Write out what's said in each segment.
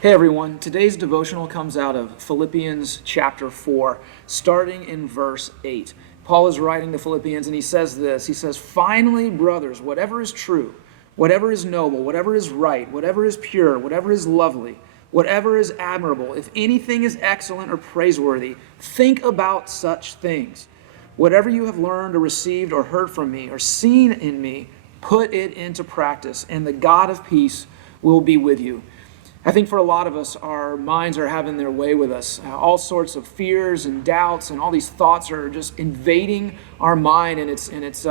Hey everyone, today's devotional comes out of Philippians chapter 4, starting in verse 8. Paul is writing to Philippians and he says this, he says, "Finally, brothers, whatever is true, whatever is noble, whatever is right, whatever is pure, whatever is lovely, whatever is admirable, if anything is excellent or praiseworthy, think about such things. Whatever you have learned or received or heard from me or seen in me, put it into practice, and the God of peace will be with you." I think for a lot of us, our minds are having their way with us. All sorts of fears and doubts and all these thoughts are just invading our mind, and it's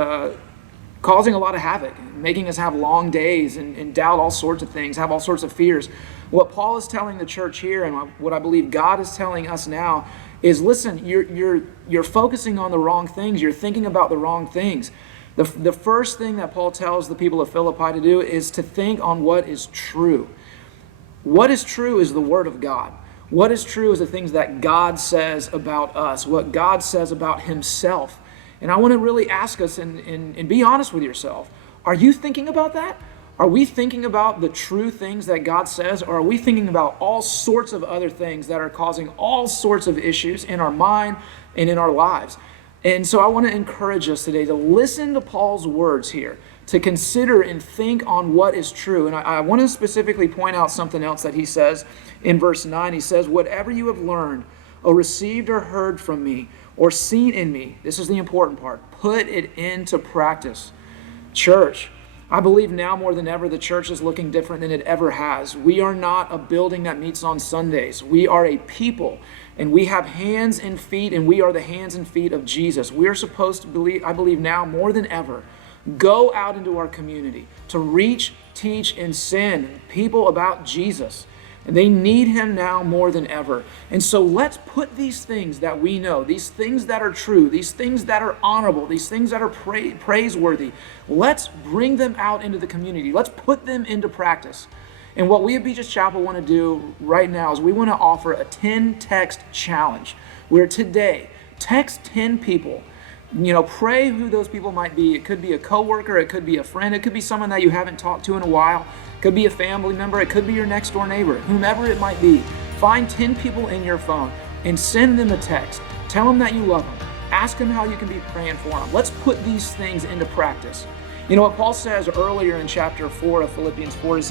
causing a lot of havoc, making us have long days and doubt all sorts of things, have all sorts of fears. What Paul is telling the church here, and what I believe God is telling us now, is listen, you're focusing on the wrong things. You're thinking about the wrong things. The first thing that Paul tells the people of Philippi to do is to think on what is true. What is true is the Word of God. What is true is the things that God says about us, what God says about Himself. And I want to really ask us and be honest with yourself. Are you thinking about that? Are we thinking about the true things that God says, or are we thinking about all sorts of other things that are causing all sorts of issues in our mind and in our lives? And so I want to encourage us today to listen to Paul's words here, to consider and think on what is true. And I want to specifically point out something else that he says in verse 9. He says, "Whatever you have learned or received or heard from me or seen in me," this is the important part, "put it into practice." Church, I believe now more than ever the church is looking different than it ever has. We are not a building that meets on Sundays. We are a people, and we have hands and feet, and we are the hands and feet of Jesus. We are supposed to believe, I believe now more than ever, go out into our community to reach, teach, and send people about Jesus. And they need Him now more than ever. And so let's put these things that we know, these things that are true, these things that are honorable, these things that are praiseworthy, let's bring them out into the community. Let's put them into practice. And what we at Beaches Chapel want to do right now is we want to offer a 10-text challenge where today, text 10 people. Pray who those people might be. It could be a coworker, it could be a friend, it could be someone that you haven't talked to in a while, it could be a family member, it could be your next door neighbor, whomever it might be. Find 10 people in your phone and send them a text. Tell them that you love them. Ask them how you can be praying for them. Let's put these things into practice. You know what Paul says earlier in chapter 4 of Philippians 4 is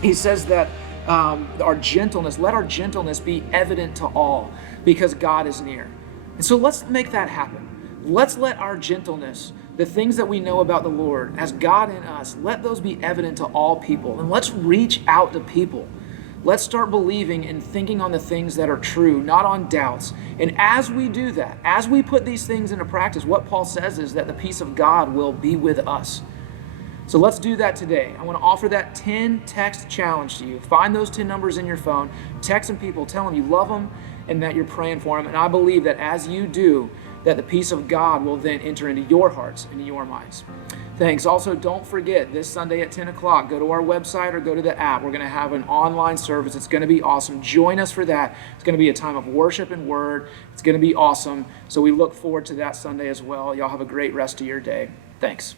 he says that our gentleness, let our gentleness be evident to all because God is near. And so let's make that happen. Let's let our gentleness, the things that we know about the Lord as God in us, let those be evident to all people. And let's reach out to people. Let's start believing and thinking on the things that are true, not on doubts. And as we do that, as we put these things into practice, what Paul says is that the peace of God will be with us. So let's do that today. I want to offer that 10-text challenge to you. Find those 10 numbers in your phone, text some people, tell them you love them and that you're praying for them. And I believe that as you do, that the peace of God will then enter into your hearts, into your minds. Thanks. Also, don't forget, this Sunday at 10 o'clock, go to our website or go to the app. We're going to have an online service. It's going to be awesome. Join us for that. It's going to be a time of worship and word. It's going to be awesome. So we look forward to that Sunday as well. Y'all have a great rest of your day. Thanks.